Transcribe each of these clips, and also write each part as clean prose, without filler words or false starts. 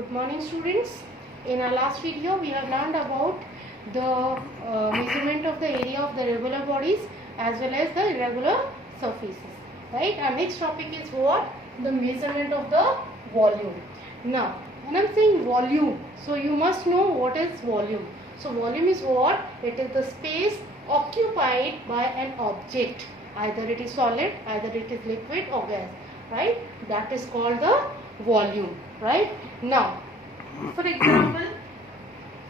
Good morning students. In our last video we have learned about the measurement of the area of the regular bodies as well as the irregular surfaces. Right? Our next topic is what? The measurement of the volume. Now when I am saying volume, so you must know what is volume. So volume is what? It is the space occupied by an object. Either it is solid, either it is liquid or gas. Right? That is called the volume. Right? Now, for example,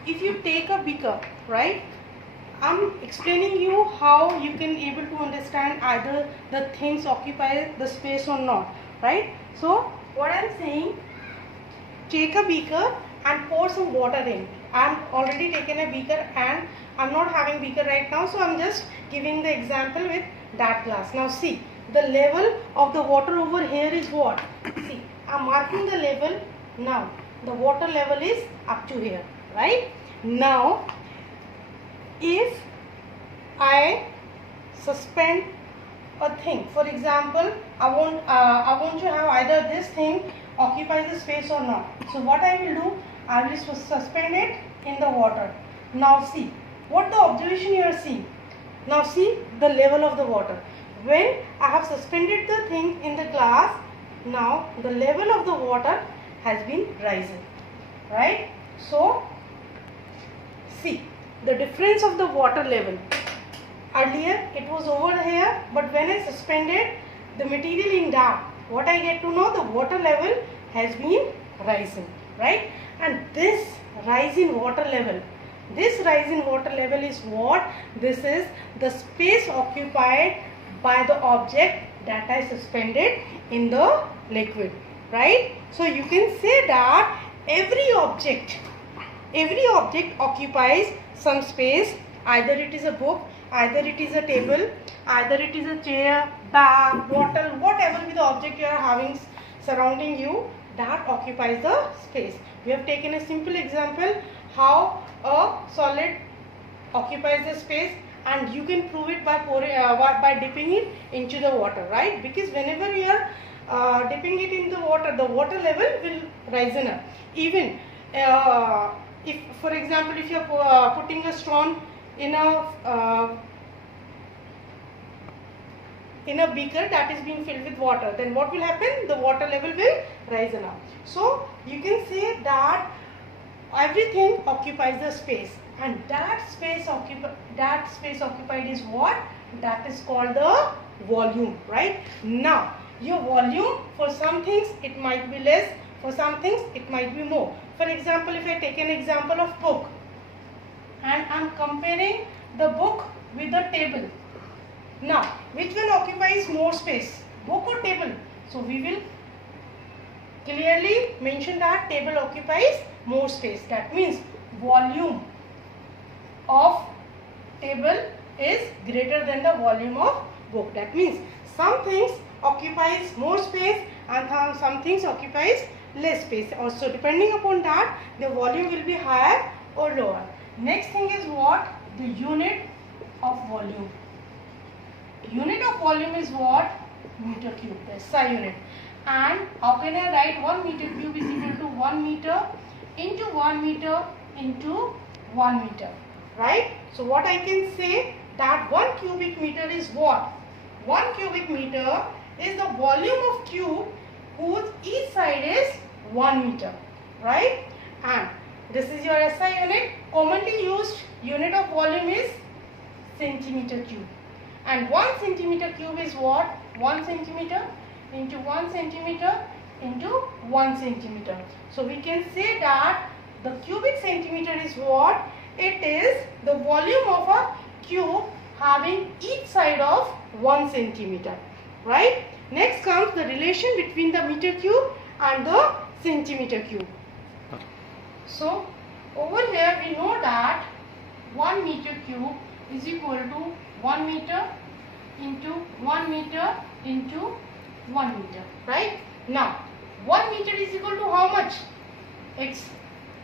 if you take a beaker, right, I'm explaining you how you can able to understand either the things occupy the space or not, right? So what I'm saying, take a beaker and pour some water in. I'm already taken a beaker and I'm not having beaker right now, so I'm just giving the example with that glass. Now see, the level of the water over here is what? See, I'm marking the level. Now the water level is up to here, right? Now if I suspend a thing, for example, I want to have either this thing occupy the space or not. So what I will do, I will suspend it in the water. Now see what the observation you are seeing. Now see the level of the water. When I have suspended the thing in the glass, now the level of the water has been rising, right? So see the difference of the water level. Earlier it was over here, but when I suspended the material in that, what I get to know, the water level has been rising, right? And this rise in water level, is what? This is the space occupied by the object that I suspended in the liquid, right? So you can say that every object occupies some space. Either it is a book, either it is a table, either it is a chair, bag, bottle, whatever be the object you are having surrounding you, that occupies the space. We have taken a simple example how a solid occupies the space, and you can prove it by by dipping it into the water, right? Because whenever you are dipping it in the water level will rise up. Even if, for example, if you are putting a stone in a beaker that is being filled with water, then what will happen? The water level will rise up. So you can say that everything occupies the space, and that space occupied is what? That is called the volume, right? Now your volume, for some things it might be less, for some things it might be more. For example, if I take an example of book and I'm comparing the book with the table, now which one occupies more space, book or table? So we will clearly mention that table occupies more space. That means volume of table is greater than the volume of book. That means some things occupies more space and some things occupies less space. Also depending upon that, the volume will be higher or lower. Next thing is what? The unit of volume. Unit of volume is what? Meter cube, the SI unit. And how can I write 1 meter cube is equal to 1 meter into 1 meter into 1 meter, right? So what I can say, that 1 cubic meter is what? 1 cubic meter is the volume of cube whose each side is 1 meter, right? And this is your SI unit. Commonly used unit of volume is centimeter cube. And 1 centimeter cube is what? 1 centimeter into 1 centimeter into 1 centimeter. So we can say that the cubic centimeter is what? It is the volume of a cube having each side of 1 centimeter, right? Next comes the relation between the meter cube and the centimeter cube. So over here we know that 1 meter cube is equal to 1 meter into 1 meter into 1 meter, right? Now 1 meter is equal to how much? It's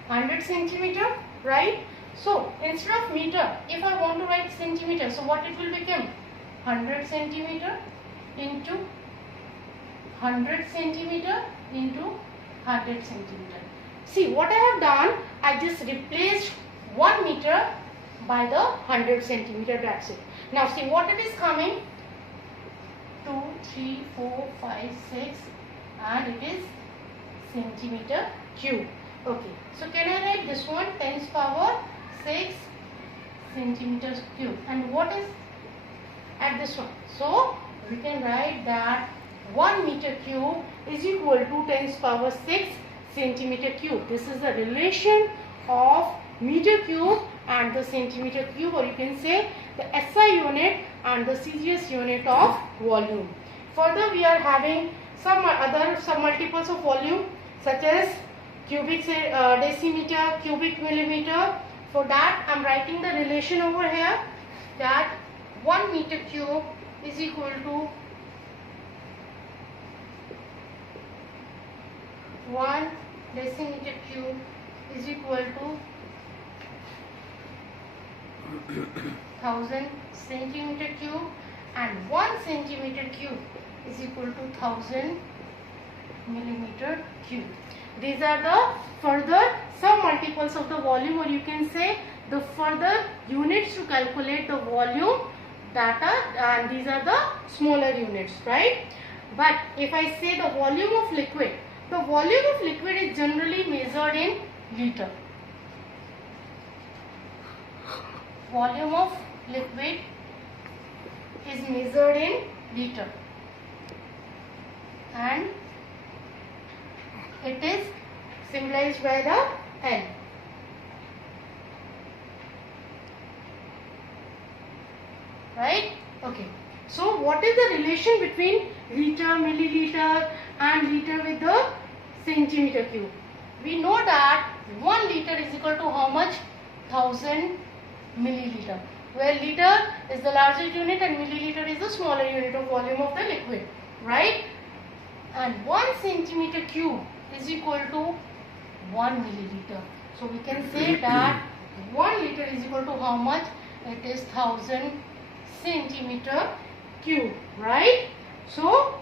100 centimeter, right? So instead of meter, if I want to write centimeter, so what it will become? 100 centimeter into 100 centimeter into 100 centimeter. See what I have done, I just replaced 1 meter by the 100 centimeter, that's it. Now see what it is coming, 2, 3, 4, 5, 6 and it is centimeter cube. Okay, so can I write this one 10 power 6 centimeters cube, and what is at this one? So we can write that 1 meter cube is equal to 10 power 6 centimeter cube. This is the relation of meter cube and the centimeter cube, or you can say the SI unit and the CGS unit of volume. Further we are having some other multiples of volume such as cubic decimeter, cubic millimeter. For that I am writing the relation over here, that 1 meter cube is equal to 1 decimeter cube is equal to 1000 centimeter cube, and 1 centimeter cube is equal to 1000 millimeter cube. These are the further some multiples of the volume, or you can say the further units to calculate the volume data, and these are the smaller units, right? But if I say the volume of liquid, the volume of liquid is generally measured in liter. Volume of liquid is measured in liter, and it is symbolized by the L. Right? Okay. So what is the relation between liter, milliliter and liter with the centimeter cube? We know that 1 liter is equal to how much? 1000 milliliter, where liter is the larger unit and milliliter is the smaller unit of volume of the liquid, right? And 1 centimeter cube is equal to 1 milliliter. So we can say that 1 liter is equal to how much? It is 1000 centimeter cube, right? So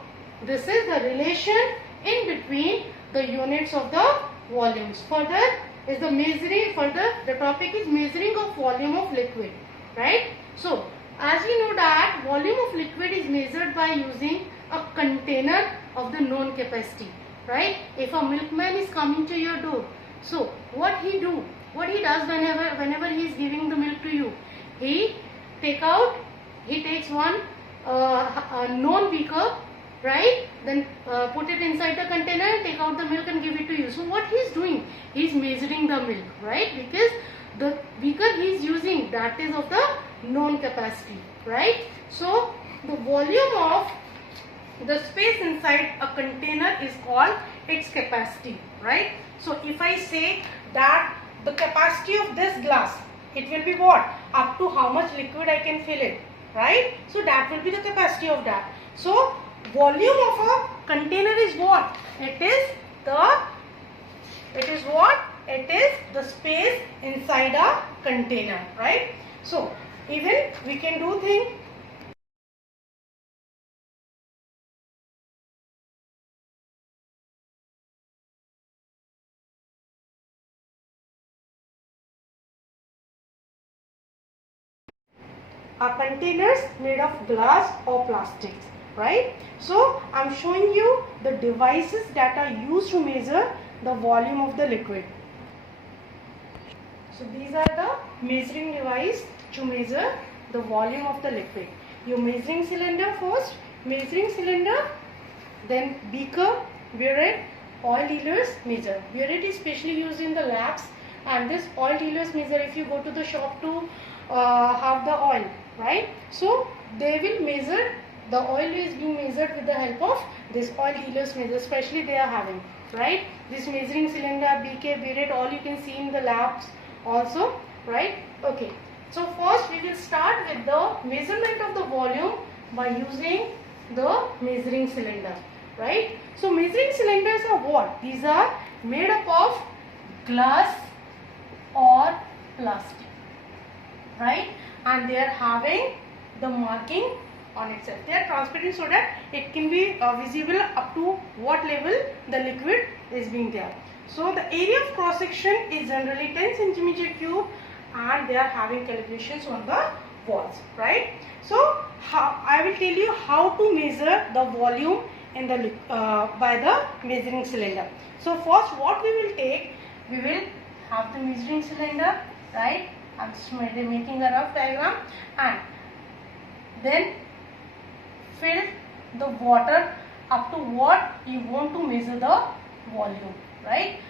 this is the relation in between the units of the volumes. Further is the measuring, further the topic is measuring of volume of liquid, right? So as we know that volume of liquid is measured by using a container of the known capacity, right? If a milkman is coming to your door, so what he does whenever he is giving the milk to you, he takes one known beaker, right? Then put it inside the container and take out the milk and give it to you. So what he is doing? He is measuring the milk, right? Because the beaker he is using, that is of the known capacity, right? So the volume of the space inside a container is called its capacity, right? So if I say that the capacity of this glass, it will be what? Up to how much liquid I can fill it, right? So that will be the capacity of that. So volume of a container is what? It is the space inside a container, right? So even we can do thing. Are containers made of glass or plastics, right? So I'm showing you the devices that are used to measure the volume of the liquid. So these are the measuring device to measure the volume of the liquid. Your measuring cylinder first, then beaker, burette, oil dealers measure. Burette is specially used in the labs, and this oil dealers measure if you go to the shop to have the oil, right? So they will measure, the oil is being measured with the help of this oil dealers measure, especially they are having, right? This measuring cylinder, beaker, burette, all you can see in the labs also, right? Okay, so first we will start with the measurement of the volume by using the measuring cylinder, right? So measuring cylinders are what? These are made up of glass or plastic, right? And they are having the marking on itself. They are transparent so that it can be visible up to what level the liquid is being there. So the area of cross section is generally 10 centimeter cube, and they are having calibrations on the walls, right? So I will tell you how to measure the volume in the by the measuring cylinder. So first what we will take, we will have the measuring cylinder, right? I'm just making a rough diagram, and then fill the water up to what you want to measure the volume, right?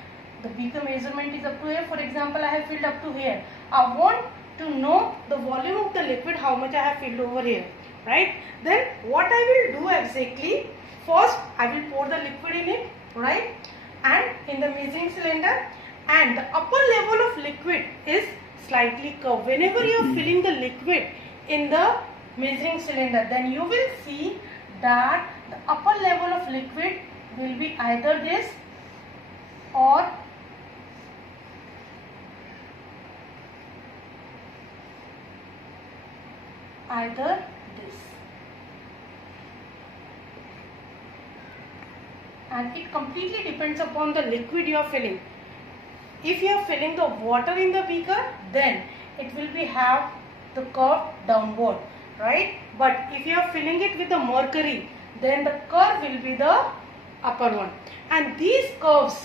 The beaker measurement is up to here. For example, I have filled up to here. I want to know the volume of the liquid, how much I have filled over here, right? Then what I will do exactly, first I will pour the liquid in it, right? And in the measuring cylinder, and the upper level of liquid is slightly curved. Whenever you are filling the liquid in the measuring cylinder, then you will see that the upper level of liquid will be either this or either this, and it completely depends upon the liquid you are filling. If you are filling the water in the beaker, then it will be have the curve downward, right? But if you are filling it with the mercury, then the curve will be the upper one. And these curves,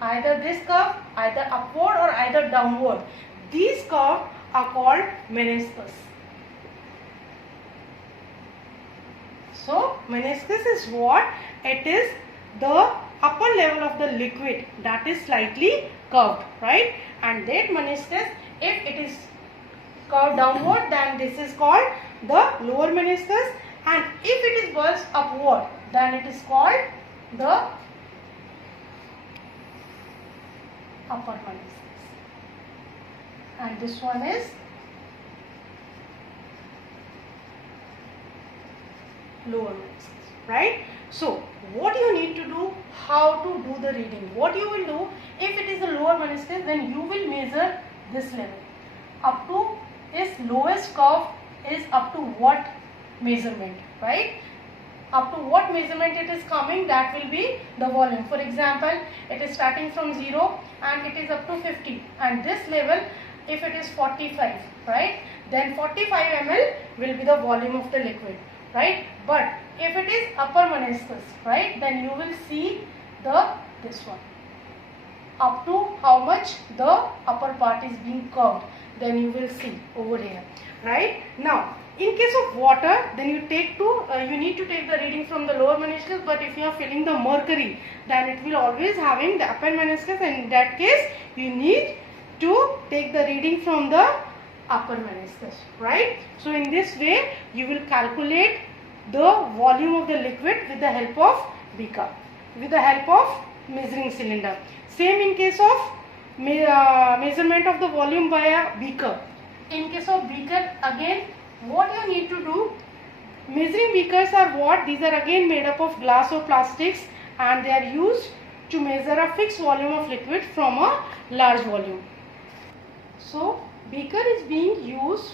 either this curve, either upward or either downward, these curves are called meniscus. So meniscus is what? It is the upper level of the liquid that is slightly curved, right? And that meniscus, if it is curved downward, then this is called the lower meniscus, and if it is bulged upward, then it is called the upper meniscus, and this one is lower meniscus, right? So what you need to do, how to do the reading, what you will do, if it is a lower meniscus, then you will measure this level up to its lowest curve is up to what measurement, right? Up to what measurement it is coming, that will be the volume. For example, it is starting from 0 and it is up to 50, and this level, if it is 45, right, then 45 ml will be the volume of the liquid, right? But if it is upper meniscus, right, then you will see this one up to how much the upper part is being curved, then you will see over here, right? Now in case of water, then you need to take the reading from the lower meniscus, but if you are filling the mercury, then it will always having the upper meniscus, and in that case you need to take the reading from the upper meniscus, right? So in this way you will calculate the volume of the liquid with the help of beaker, with the help of measuring cylinder. Same in case of measurement of the volume by a beaker. In case of beaker, again what you need to do, measuring beakers are what? These are again made up of glass or plastics, and they are used to measure a fixed volume of liquid from a large volume. So beaker is being used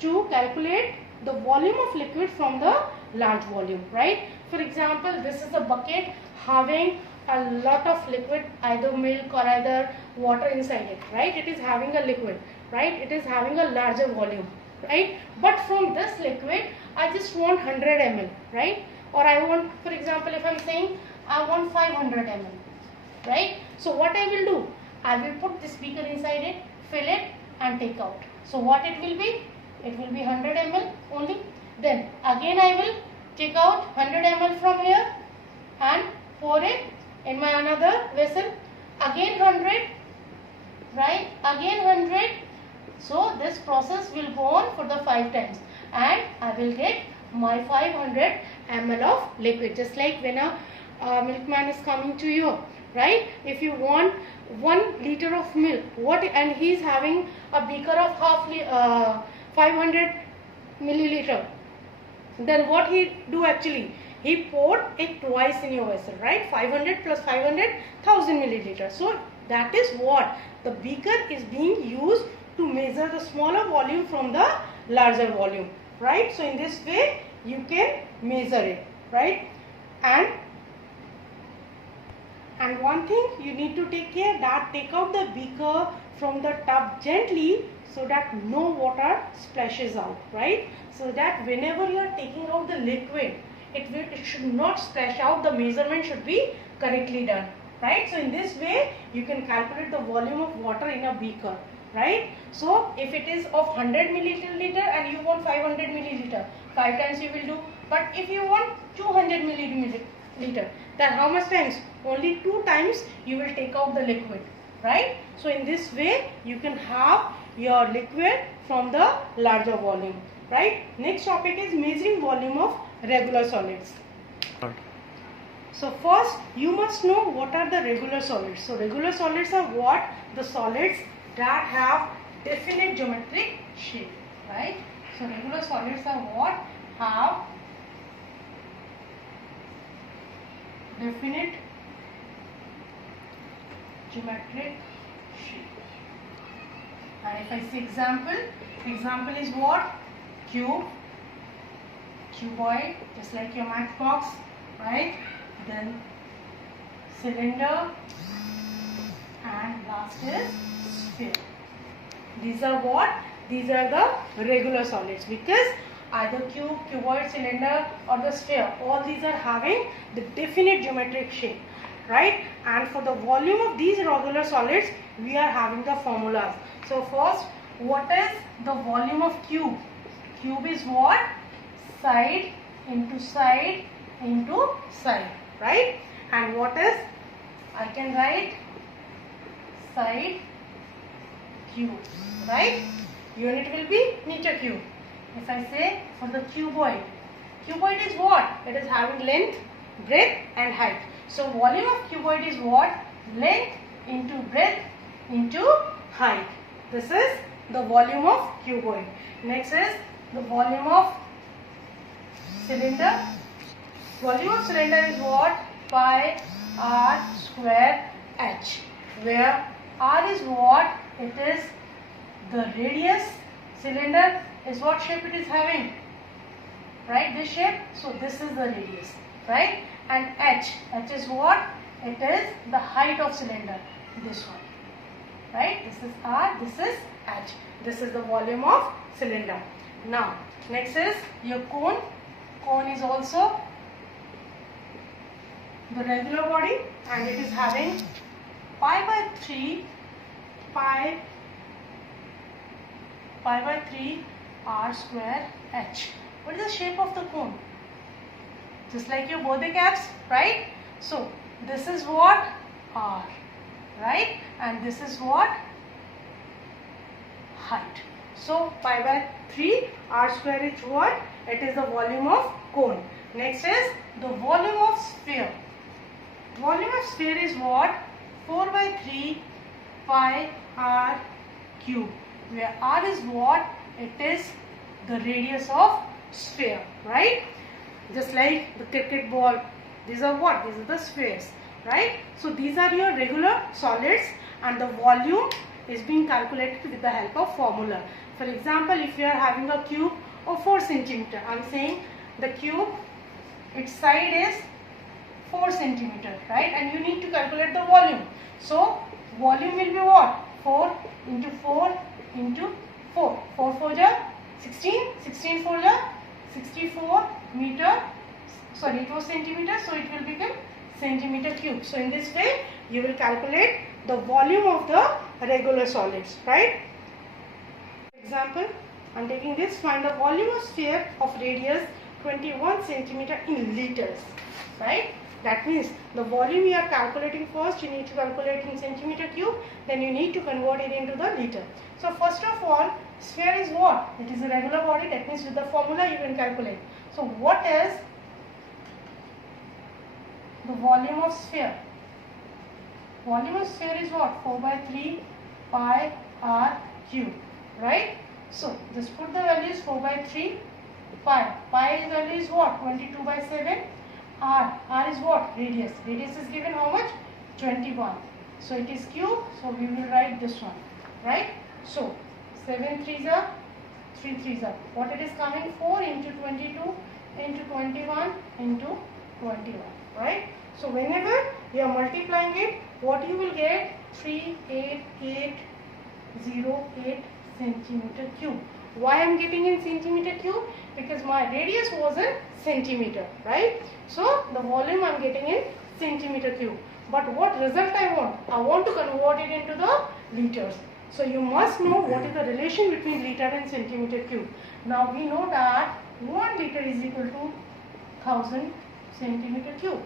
to calculate the volume of liquid from the large volume, right? For example, this is a bucket having a lot of liquid, either milk or either water inside it, right? It is having a liquid, right? It is having a larger volume, right? But from this liquid, I just want 100 ml, right? Or I want, for example, if I am saying I want 500 ml, right? So what I will do, I will put this beaker inside it, fill it and take out. So what it will be? It will be 100 ml only. Then again I will take out 100 ml from here and pour it in my another vessel. Again 100, right? Again 100. So this process will go on for the 5 times, and I will get my 500 ml of liquid. Just like when a milkman is coming to you, right? If you want 1 liter of milk, and he is having a beaker of 500 milliliter, then what he do actually? He poured it twice in your vessel, right? 500 plus 500, 1000 milliliter. So that is what the beaker is being used to measure the smaller volume from the larger volume, right? So in this way you can measure it, right? And And one thing you need to take care that take out the beaker from the tub gently so that no water splashes out, right? So that whenever you are taking out the liquid, it should not splash out. The measurement should be correctly done, right? So in this way you can calculate the volume of water in a beaker, right? So if it is of 100 milliliter and you want 500 milliliter, 5 times you will do. But if you want 200 milliliter, then how much times? Only 2 times you will take out the liquid, right? So in this way you can have your liquid from the larger volume, right? Next topic is measuring volume of regular solids. So first you must know what are the regular solids. So regular solids are what? The solids that have definite geometric shape, right? So regular solids are what? Have definite geometric shape. And if I say example is what? Cube, cuboid, just like your matchbox, right? Then cylinder, and last is sphere. These are what? These are the regular solids, because either cube, cuboid, cylinder or the sphere, all these are having the definite geometric shape, right? And for the volume of these regular solids, we are having the formulas. So first, what is the volume of cube? Cube is what? Side into side into side, right? And what is? I can write side cube, right? Unit will be meter cube. If I say for the cuboid, cuboid is what? It is having length, breadth and height. So volume of cuboid is what? Length into breadth into height. This is the volume of cuboid. Next is the volume of cylinder. Volume of cylinder is what? Pi r square h, where r is what? It is the radius. Cylinder is what shape it is having, right? This shape. So this is the radius, right? And h is what? It is the height of cylinder, this one, right? This is r, this is h. This is the volume of cylinder. Now next is your cone. Cone is also the regular body, and it is having pi by 3 r square h. What is the shape of the cone? Just like your birthday caps, right? So this is what? R, right? And this is what? Height. So pi by 3 r square is what? It is the volume of cone. Next is the volume of sphere. Volume of sphere is what? 4 by 3 pi r cube, where r is what? It is the radius of sphere, right? Just like the cricket ball, these are what? These are the spheres, right? So these are your regular solids, and the volume is being calculated with the help of formula. For example, if you are having a cube of 4 centimeter, I am saying the cube, its side is 4 centimeter, right? And you need to calculate the volume. So volume will be what? 4 into 4 into 4. 4 4 ja 16, 16 4 ja 64 meter. Sorry, it was centimeter, so it will become centimeter cube. So in this way, you will calculate the volume of the regular solids, right? Example, I am taking this. Find the volume of sphere of radius 21 centimeter in liters, right? That means the volume you are calculating first, you need to calculate in centimeter cube, then you need to convert it into the liter. So first of all, sphere is what? It is a regular body, that means with the formula you can calculate. So what is the volume of sphere? Volume of sphere is what? 4 by 3 pi r cube, right? So just put the values 4 by 3 pi. Pi value is what? 22 by 7. R is what? Radius. Radius is given how much? 21. So it is cube. So we will write this one, right? So 7 3s are 3 3s are. What it is coming? 4 into 22 into 21 into 21, right? So whenever you are multiplying it, what you will get? 38808 centimeter cube. Why I am getting in centimeter cube? Because my radius was in centimeter, right? So the volume I am getting in centimeter cube. But what result I want? I want to convert it into the liters. So you must know what is the relation between liter and centimeter cube. Now we know that 1 liter is equal to 1000 centimeter cube,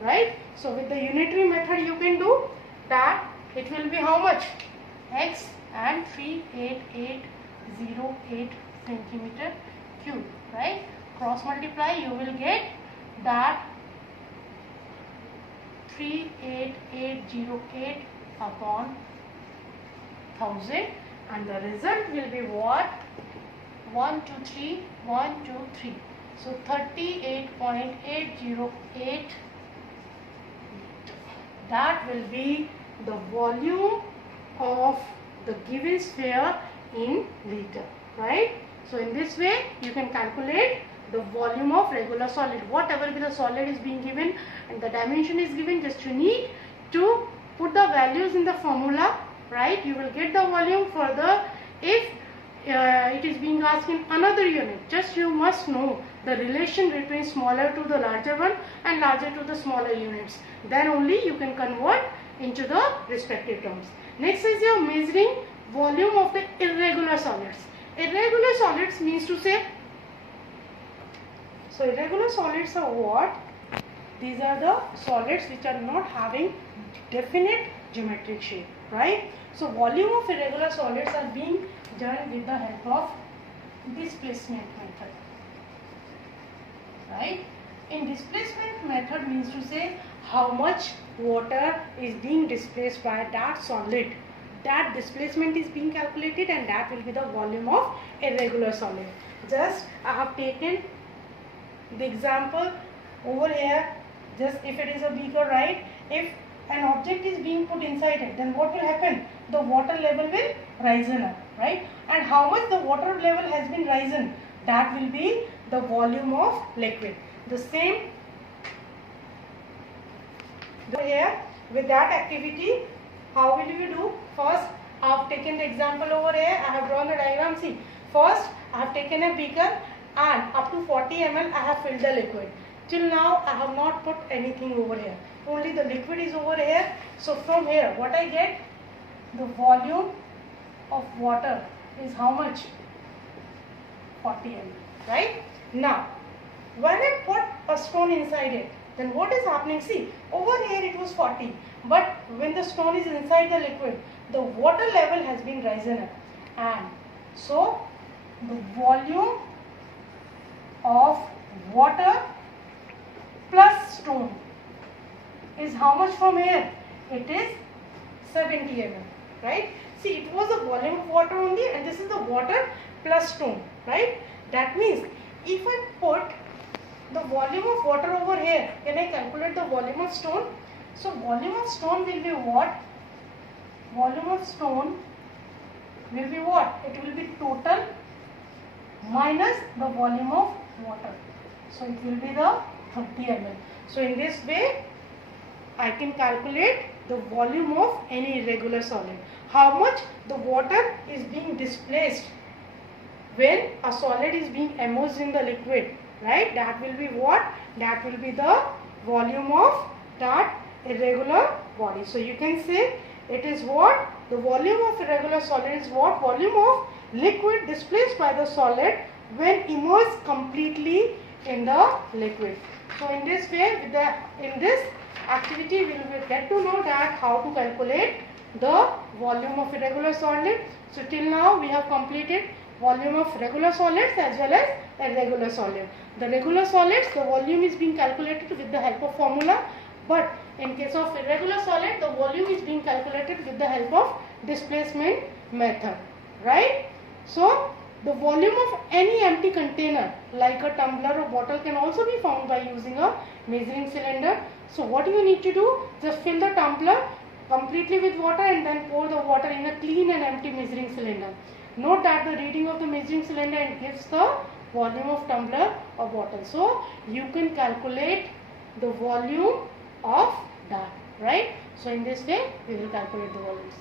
right? So with the unitary method you can do that. It will be how much? X and 38808 centimeter cube, right? Cross multiply, you will get that 38808 upon 1000, and the result will be what? 123, 123. So 38.808. That will be the volume of the given sphere in liter, right? So in this way you can calculate the volume of regular solid. Whatever be the solid is being given and the dimension is given, just you need to put the values in the formula, right? You will get the volume. Further, if it is being asked in another unit, just you must know the relation between smaller to the larger one and larger to the smaller units. Then only you can convert into the respective terms. Next is your measuring volume of the irregular solids. Irregular solids means to say, so irregular solids are what? These are the solids which are not having definite geometric shape, right? So volume of irregular solids are being done with the help of displacement method, right? In displacement method means to say how much water is being displaced by that solid. That displacement is being calculated and that will be the volume of irregular solid. Just I have taken the example over here. Just if it is a beaker, right? If an object is being put inside it, then what will happen? The water level will rise up, right? And how much the water level has been risen? That will be the volume of liquid. The same here with that activity. How will you do? First, I have taken the example over here. I have drawn the diagram. See, first I have taken a beaker and up to 40 ml I have filled the liquid. Till now I have not put anything over here. Only the liquid is over here. So from here what I get? The volume of water is how much? 40 ml, right? Now, when I put a stone inside it, then what is happening? See, over here it was 40, but when the stone is inside the liquid, the water level has been risen up, and so the volume of water plus stone is how much from here? It is 70 ml, right? See, it was the volume of water only, and this is the water plus stone, right? That means if I put the volume of water over here, can I calculate the volume of stone? So volume of stone will be what? Volume of stone will be what? It will be total minus the volume of water. So it will be the 30 ml. So in this way I can calculate the volume of any irregular solid. How much the water is being displaced when a solid is being immersed in the liquid, right? That will be what? That will be the volume of that irregular body. So you can say it is what? The volume of irregular solid is what? Volume of liquid displaced by the solid when immersed completely in the liquid. So in this way, in this activity we will get to know that how to calculate the volume of irregular solid. So till now we have completed volume of regular solids as well as irregular solid. The regular solids, the volume is being calculated with the help of formula, but in case of irregular solid, the volume is being calculated with the help of displacement method, right? So the volume of any empty container like a tumbler or bottle can also be found by using a measuring cylinder. So what you need to do, just fill the tumbler completely with water and then pour the water in a clean and empty measuring cylinder. Note that the reading of the measuring cylinder gives the volume of tumbler or bottle. So you can calculate the volume of that. right? So in this way we will calculate the volumes.